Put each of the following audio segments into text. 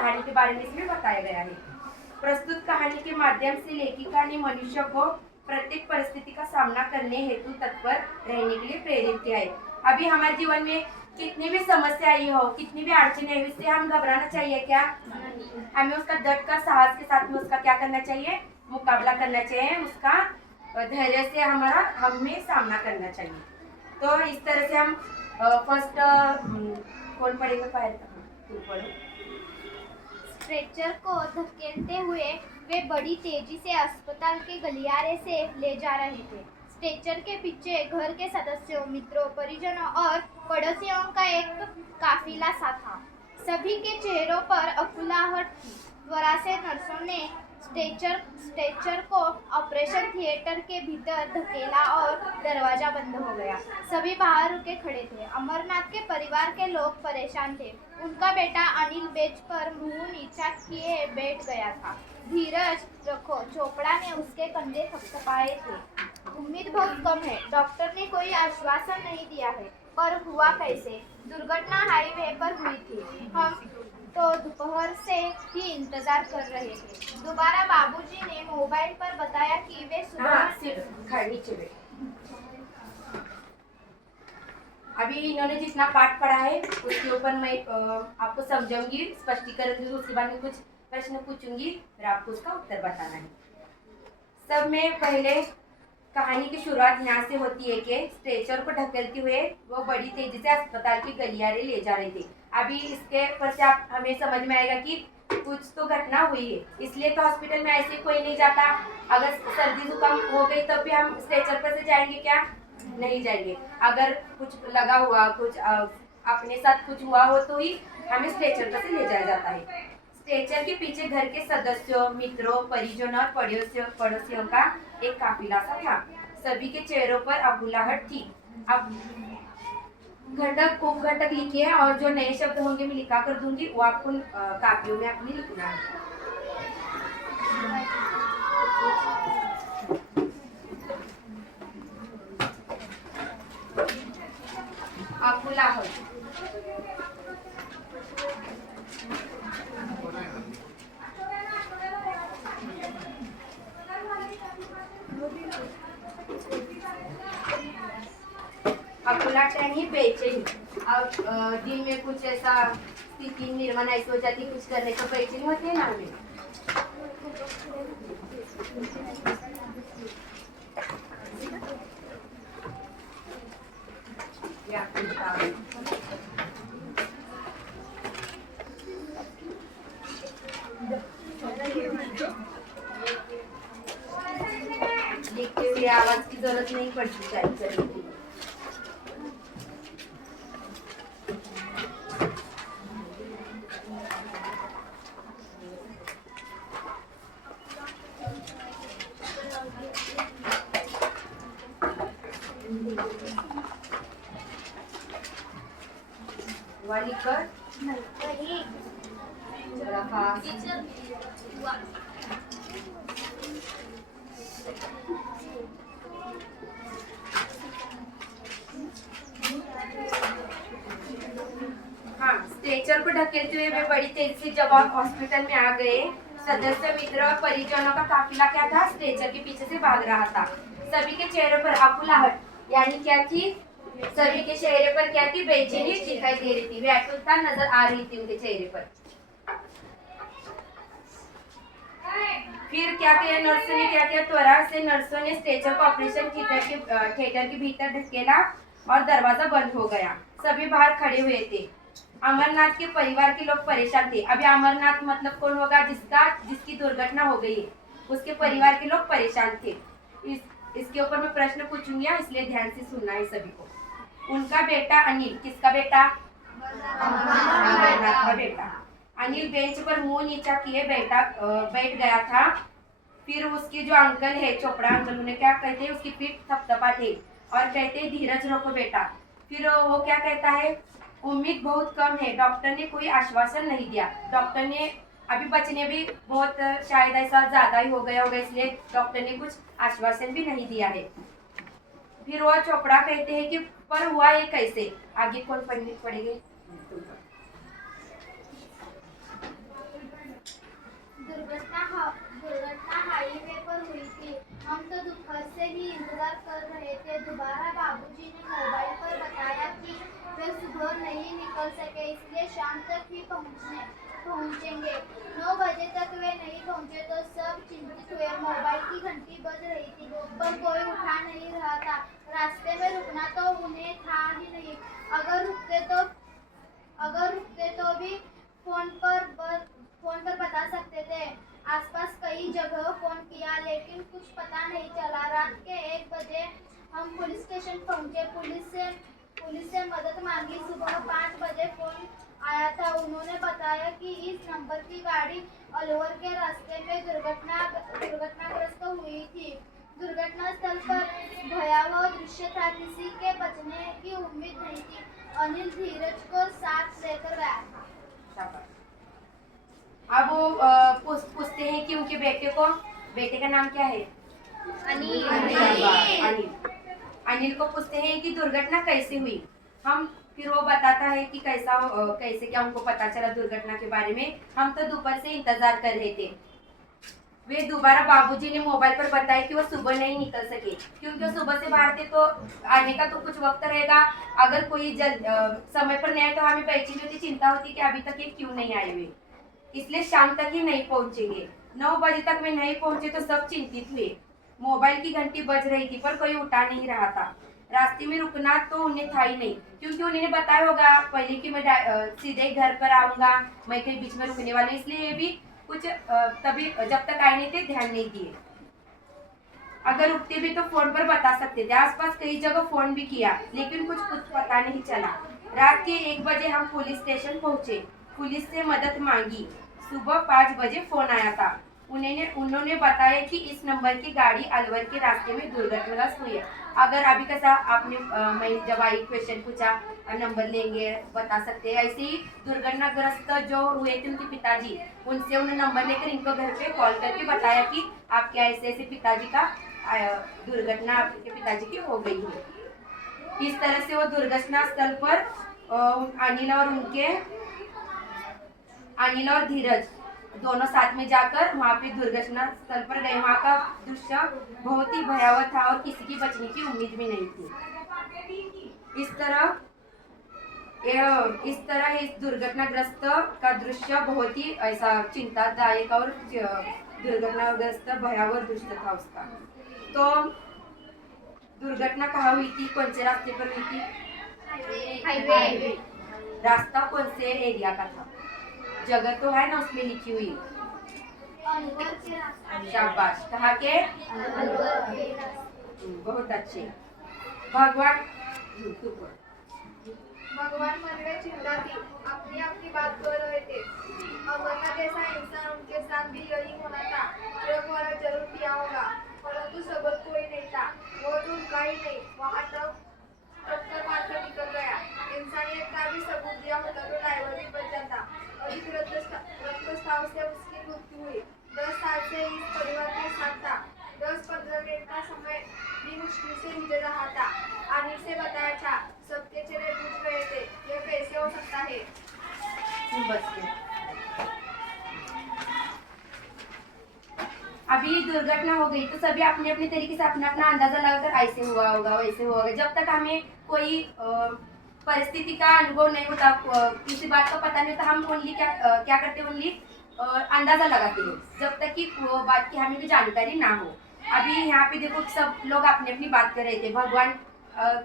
कहानी के बारे में इसमें बताया गया है। प्रस्तुत कहानी के माध्यम से लेखिका ने मनुष्य को प्रत्येक परिस्थिति का सामना करने हेतु तत्पर रहने के लिए प्रेरित किया है। अभी हमारे जीवन में कितनी भी समस्या आई हो, कितनी भी अड़चने आई, इससे हम घबराना चाहिए क्या? हमें उसका डट कर साहस के साथ में उसका क्या करना चाहिए? मुकाबला करना चाहिए, उसका धैर्य से हमें सामना करना चाहिए। तो इस तरह से हम फर्स्ट कौन पढ़ेगा? पहले तुम पढ़ो। स्ट्रेचर को धकेलते हुए वे बड़ी तेजी से अस्पताल के गलियारे से ले जा रहे थे। स्ट्रेचर के पीछे घर के सदस्यों, मित्रों, परिजनों और पड़ोसियों का एक काफिला सा था। सभी के चेहरों पर अकुलाहट थी। त्वरा से नर्सों ने स्ट्रेचर को ऑपरेशन थिएटर के भीतर धकेला और दरवाजा बंद हो गया। सभी बाहर रुके खड़े थे। अमरनाथ के परिवार के लोग परेशान थे। उनका बेटा अनिल बेंच पर मुंह नीचा किए बैठ गया था। धीरज रखो, चोपड़ा ने उसके कंधे थपथपाए थे। उम्मीद बहुत कम है। डॉक्टर ने कोई आश्वासन नहीं दिया है, पर हुआ कैसे? दुर्घटना हाईवे पर हुई थी। हम तो दोपहर से ही इंतजार कर रहे थे। दोबारा बाबूजी ने मोबाइल पर बताया कि वे अभी इन्होंने जितना पाठ पढ़ा है उसके ऊपर मैं आपको समझाऊंगी, स्पष्टीकरण दूंगी, उसके बाद में कुछ प्रश्न पूछूंगी, फिर आपको उसका उत्तर बताना है। सब में पहले कहानी की शुरुआत यहाँ से होती है कि स्ट्रेचर को ढकेलते हुए वो बड़ी तेजी से अस्पताल की गलियारे ले जा रहे थे। अभी इसके पश्चात हमें समझ में आएगा कि कुछ तो घटना हुई है, इसलिए तो हॉस्पिटल में ऐसे कोई नहीं जाता। अगर सर्दी जुकाम हो गई तब भी हम स्ट्रेचर पर से जाएंगे क्या? नहीं जाएंगे। अगर कुछ लगा हुआ, कुछ अपने साथ कुछ हुआ हो तो ही हमें स्ट्रेचर पर से ले जाया जाता है। स्ट्रेचर के पीछे घर के सदस्यों, मित्रों, परिजनों और पड़ोसियों का एक काफिला सा था। सभी के चेहरों पर अकुलाहट थी। अब घटक उपघटक लिखिए और जो नए शब्द होंगे मैं लिखा कर दूंगी, वो आपको कापियों में अपनी लिखना है। अकुलाहट, अकुलाहट यानी बेचैनी। अब दिल में कुछ ऐसा स्थिति निर्माण ऐसी हो जाती, कुछ करने को बेचैनी होती है ना हमें। लिखते हुए आवाज की जरूरत नहीं पड़ती चाहिए। वालिकर हाँ, स्ट्रेचर को ढकेलते हुए वे बड़ी तेजी से जब हॉस्पिटल में आ गए। सदस्य, मित्र और परिजनों का काफिला क्या था? स्ट्रेचर के पीछे से भाग रहा था। सभी के चेहरों पर अकुलाहट यानी क्या थी? सभी के चेहरे पर क्या थी? बेचैनी दिखाई दे रही थी, व्याकुलता नजर आ रही थी उनके चेहरे पर। फिर क्या किया नर्सों ने? क्या किया? त्वरा से नर्सों ने स्ट्रेचर को ऑपरेशन थिएटर के भीतर धकेला और दरवाजा बंद हो गया। सभी बाहर खड़े हुए थे। अमरनाथ के परिवार के लोग परेशान थे। अभी अमरनाथ मतलब कौन होगा? जिसकी दुर्घटना हो गई है, उसके परिवार के लोग परेशान थे। इसके ऊपर मैं प्रश्न पूछूंगी, इसलिए ध्यान से सुनना है सभी को। उनका बेटा अनिल, किसका बेटा? अमरनाथ का बेटा। अनिल बेंच पर मुंह नीचा किए बैठ गया था। फिर उसके जो अंकल है, चोपड़ा अंकल, उन्हें क्या कहते हैं? उसकी पीठ थपथपाते और कहते धीरज रखो बेटा। फिर वो क्या कहता है? उम्मीद बहुत कम है। डॉक्टर ने कोई आश्वासन नहीं दिया। डॉक्टर ने अभी बचने भी बहुत शायद ऐसा ज्यादा ही हो गया होगा, इसलिए डॉक्टर ने कुछ आश्वासन भी नहीं दिया है। फिर वो चोपड़ा कहते हैं कि पर हुआ ये कैसे? आगे कौन पढ़ेंगे? पहुंचेंगे। 9 बजे तक वे नहीं पहुंचे तो सब चिंतित हुए। मोबाइल की घंटी बज रही थी पर कोई उठा नहीं रहा था। रास्ते में रुकना तो उन्हें था ही नहीं। अगर रुकते तो भी फोन पर बता सकते थे। आसपास कई जगह फोन किया लेकिन कुछ पता नहीं चला। रात के 1 बजे हम पुलिस स्टेशन पहुंचे। पुलिस से मदद मांगी। सुबह 5 बजे फोन आया था। उन्होंने बताया कि इस नंबर की गाड़ी अलवर के रास्ते में दुर्घटनाग्रस्त हुई थी। दुर्घटना स्थल पर भयावह दृश्य था। किसी के बचने की उम्मीद नहीं थी। अनिल धीरज को साथ लेकर गया था। शाबाश। अब वो पूछते हैं कि उनके बेटे का नाम क्या है? अनिल। अनिल। अनिल को पूछते हैं कि दुर्घटना कैसे हुई। फिर वो बताता है कि कैसे क्या उनको पता चला दुर्घटना के बारे में। हम तो दोपहर से इंतजार कर रहे थे। वे दोबारा बाबूजी ने मोबाइल पर बताया कि वो सुबह नहीं निकल सके क्योंकि वो सुबह से बाहर थे तो आने का तो कुछ वक्त रहेगा। अगर कोई समय पर नहीं आए तो हमें बेचैनी होती, चिंता होती कि अभी तक ये क्यों नहीं आए हुए, इसलिए शाम तक ही नहीं पहुंचेंगे। 9 बजे तक वे नहीं पहुंचे तो सब चिंतित हुए। मोबाइल की घंटी बज रही थी पर कोई उठा नहीं रहा था। रास्ते में रुकना तो उन्हें था ही नहीं क्योंकि उन्हें बताया होगा पहले कि मैं सीधे घर पर आऊंगा, मैं कहीं बीच में रुकने वाली, इसलिए ये भी कुछ तभी जब तक आए नहीं थे ध्यान नहीं दिए। अगर रुकते भी तो फोन पर बता सकते थे। आसपास कई जगह फोन भी किया लेकिन कुछ पता नहीं चला। रात के 1 बजे हम पुलिस स्टेशन पहुंचे। पुलिस से मदद मांगी। सुबह 5 बजे फोन आया था। उन्होंने बताया कि इस नंबर की गाड़ी अलवर के रास्ते में दुर्घटनाग्रस्त हुई है। अगर अभी कैसा आपने मैं जब आई क्वेश्चन पूछा नंबर लेंगे बता सकते हैं, ऐसे ही दुर्घटनाग्रस्त जो हुए थे उनके पिताजी, उनसे उन्होंने नंबर लेकर इनको घर पे कॉल करके बताया कि आपके ऐसे ऐसे पिताजी का दुर्घटना आपके पिताजी की हो गई है। इस तरह से वो दुर्घटना स्थल पर अनिल और धीरज दोनों साथ में जाकर वहाँ पे दुर्घटना स्थल पर गए। वहाँ का दृश्य बहुत ही भयावह था और किसी की बचने की उम्मीद भी नहीं थी। इस तरह इस दुर्घटनाग्रस्त का दृश्य बहुत ही ऐसा चिंतादायक और दुर्घटनाग्रस्त भयावह दृश्य था उसका। तो दुर्घटना कहाँ हुई थी, कौन से रास्ते पर हुई थी? हाईवे। रास्ता कौन से एरिया का था? जगह तो है ना उसमें लिखी हुई। अलवर के रास्ते। शाबाश। कहाँ के? अलवर के रास्ते। बहुत अच्छे। भगवान मरने चिंता थी, अपनी अपनी बात कर रहे थे। अमरनाथ जैसा इंसान उनके साथ भी यही होना था। ट्रक वाला जरूर पिया होगा परंतु सबक कोई नहीं था। वो तो उनका ही नहीं, वहाँ टक्कर मारकर निकल गया। इंसानियत का भी सबूत दिया होता तो ड्राइवर भी बच जाता। अधिक रक्तस्राव से उसकी मृत्यु हुई। 10 साल से इस परिवार के साथ था। 10-15 मिनट का समय भी मुश्किल से गुजर रहा था। अनिल से बताया था, सबके चेहरे बुझ गए थे। यह कैसे हो सकता है? अभी दुर्घटना हो गई तो सभी अपने अपने तरीके से अपना अपना अंदाजा लगाकर ऐसे हुआ होगा वैसे हुआ होगा। जब तक हमें कोई परिस्थिति का अनुभव नहीं होता, किसी बात का पता नहीं होता, हम ओनली क्या करते ओनली अंदाजा लगाते हैं जब तक कि वो बात की हमें भी जानकारी ना हो। अभी यहाँ पे देखो सब लोग अपनी अपनी बात कर रहे थे, भगवान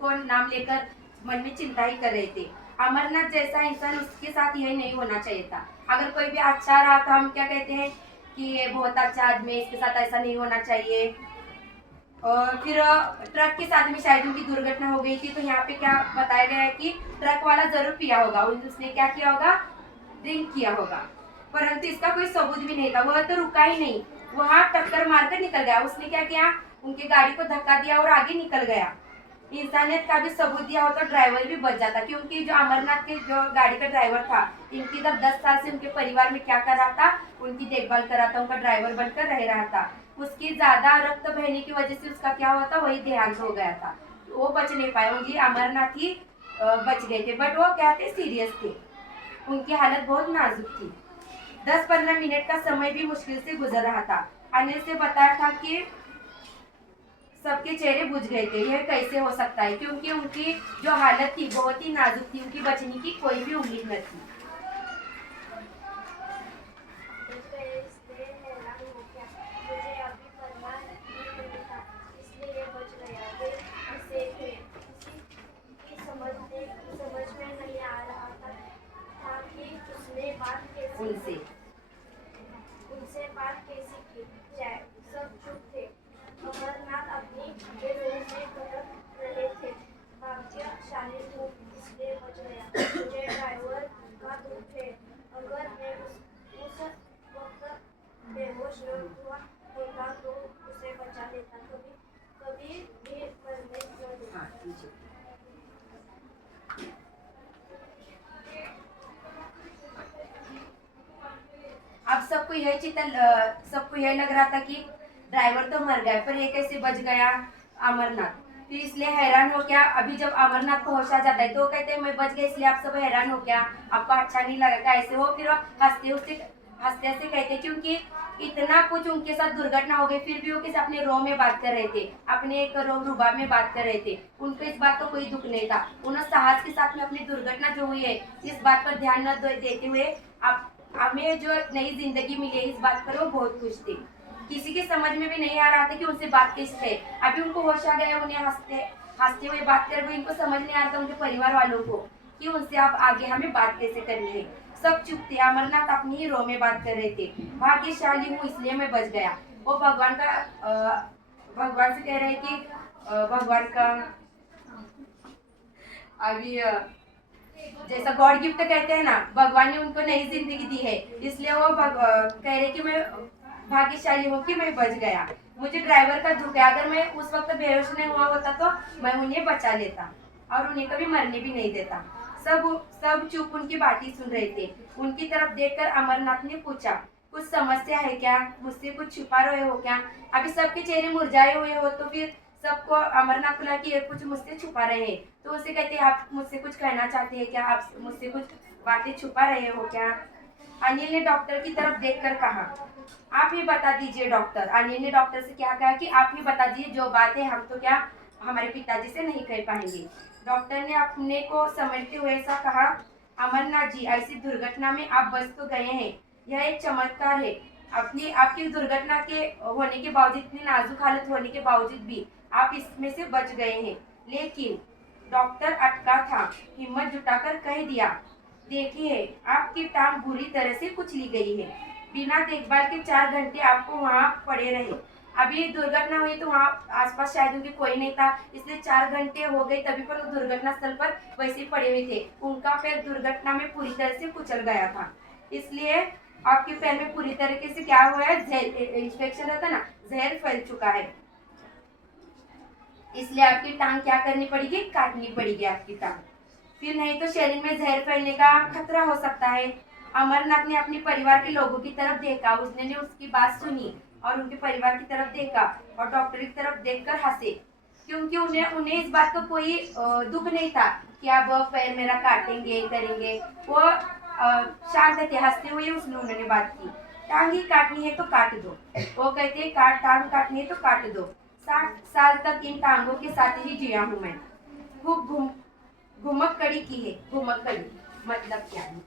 को नाम लेकर मन में चिंता ही कर रहे थे। अमरनाथ जैसा इंसान उसके साथ यही नहीं होना चाहिए था। अगर कोई भी अच्छा रहा तो हम क्या कहते हैं कि ये बहुत अच्छा आदमी है, इसके साथ ऐसा नहीं होना चाहिए। और फिर ट्रक के साथ में शायद उनकी दुर्घटना हो गई थी तो यहाँ पे क्या बताया गया है कि ट्रक वाला जरूर पिया होगा, उसने क्या किया होगा, ड्रिंक किया होगा, परंतु इसका कोई सबूत भी नहीं था। वह तो रुका ही नहीं, वहाँ टक्कर मारकर निकल गया। उसने क्या किया, उनकी गाड़ी को धक्का दिया और आगे निकल गया। इंसानियत का भी सबूत दिया होता ड्राइवर भी बच जाता, क्योंकि जो अमरनाथ के जो गाड़ी का ड्राइवर था इनकी तब 10 साल से उनके परिवार में क्या कर रहा था, उनकी देखभाल कर रहा था, उनका ड्राइवर बनकर रह रहा था। उसकी ज्यादा रक्त बहने की वजह से उसका क्या हुआ था, वही देहांत हो गया था। वो बच नहीं पाए, उनकी अमरनाथ ही बच गए थे, बट वो क्या थे, सीरियस थे, उनकी हालत बहुत नाजुक थी। 10-15 मिनट का समय भी मुश्किल से गुजर रहा था। अनिल से बताया था कि सबके चेहरे बुझ गए थे। यह कैसे हो सकता है, क्योंकि उनकी जो हालत थी बहुत ही नाजुक थी, उनकी बचने की कोई भी उम्मीद न थी। उनसे बात कैसी की जाए। सब चुप थे। अमरनाथ अपनी बेरों में भटक रहे थे। भाग्यशाली हूँ इसलिए बच गया। मुझे ड्राइवर का दुख है। अगर मैं उस वक्त बेहोश न हुआ होता तो उसे बचा लेता। कभी भी मरने न देता। हाँ कीजिए। अब सबको यह लग रहा था कि ड्राइवर तो मर गया, पर ये कैसे बच गया अमरनाथ। फिर इसलिए हैरान हो गया। अभी जब अमरनाथ को होश आ जाता है तो वो कहते हैं मैं बच गया, इसलिए आप सब हैरान हो गया, आपको अच्छा नहीं लगा ऐसे हो। फिर वो हंसते हंसते कहते क्योंकि इतना कुछ उनके साथ दुर्घटना हो गई, फिर भी वो किसी अपने रो में बात कर रहे थे, अपने एक रुबाब में बात कर रहे थे। उनको इस बात का कोई दुख नहीं था। उन्होंने साहस के साथ में अपनी दुर्घटना जो हुई है इस बात पर ध्यान न देते हुए हमें जो नई जिंदगी मिली है इस बात पर वो बहुत खुश थे। किसी के समझ में भी नहीं आ रहा था कि उनसे बात कैसे है। अभी उनको होश आ गया, उन्हें हंसते हुए बात कर, इनको समझ नहीं आ रहा था उनके परिवार वालों को कि उनसे अब आगे हमें बात कैसे करनी है। सब चुप थे। अमरनाथ अपनी ही रो में बात कर रहे थे। भाग्यशाली हूँ इसलिए मैं बच गया। वो भगवान से कह रहे कि भगवान का अभी जैसा गॉड गिफ्ट कहते हैं ना, भगवान ने उनको नई जिंदगी दी है, इसलिए वो कह रहे कि मैं भाग्यशाली हूँ कि मैं बच गया। मुझे ड्राइवर का दुख है। अगर मैं उस वक्त बेहोश नहीं हुआ होता तो मैं उन्हें बचा लेता और उन्हें कभी मरने भी नहीं देता। सब चुप उनकी बातें सुन रहे थे। उनकी तरफ देखकर अमरनाथ ने पूछा कुछ समस्या है क्या, मुझसे कुछ छुपा रहे हो क्या। अभी सबके चेहरे मुरझाए हुए हो तो फिर सबको अमरनाथ को लगा कि ये कुछ मुझसे छुपा रहे हैं, तो उसे कहते हैं आप मुझसे कुछ कहना चाहते हैं क्या, आप मुझसे कुछ बातें छुपा रहे हो क्या। अनिल ने डॉक्टर की तरफ देखकर कहा आप ही बता दीजिए डॉक्टर। अनिल ने डॉक्टर से क्या कहा कि आप ही बता दीजिए, जो बातें हम तो क्या हमारे पिताजी से नहीं कह पाएंगे। डॉक्टर ने अपने को समझते हुए ऐसा कहा अमरनाथ जी ऐसी दुर्घटना में आप बच तो गए हैं, यह एक चमत्कार है। आपकी दुर्घटना के होने के बावजूद, इतनी नाजुक हालत होने के बावजूद भी आप इसमें से बच गए हैं। लेकिन डॉक्टर अटका था, हिम्मत जुटाकर कह दिया देखिए आपकी टांग बुरी तरह से कुचली गई है। बिना देखभाल के 4 घंटे आपको वहाँ पड़े रहे। अभी दुर्घटना हुई तो वहाँ आसपास शायद उनके कोई नहीं था, इसलिए 4 घंटे हो गए तभी पर वो दुर्घटना स्थल पर वैसे ही पड़े हुए थे। उनका पैर दुर्घटना में पूरी तरह से कुचल गया था, इसलिए आपके पैर में पूरी तरीके से क्या हुआ है, इंफेक्शन रहता ना, जहर फैल चुका है। इसलिए आपकी टांग क्या करनी पड़ेगी, काटनी पड़ेगी आपकी टांग, फिर नहीं तो शरीर में जहर फैलने का खतरा हो सकता है। अमरनाथ ने अपने परिवार के लोगों की तरफ देखा, उसने उसकी बात सुनी और उनके परिवार की तरफ देखा और डॉक्टर की तरफ देखकर हंसे, क्योंकि उन्हें इस बात का कोई दुख नहीं था कि अब पैर मेरा काटेंगे करेंगे। वो शांत थे, हंसते हुए उन्होंने बात की। टांग ही काटनी है तो काट दो, वो कहते हैं टांग काटनी है तो काट दो। 60 साल तक इन टांगों के साथ ही जिया हूँ मैं। खूब घुमक्कड़ी की है। घुमक्कड़ी मतलब क्या है?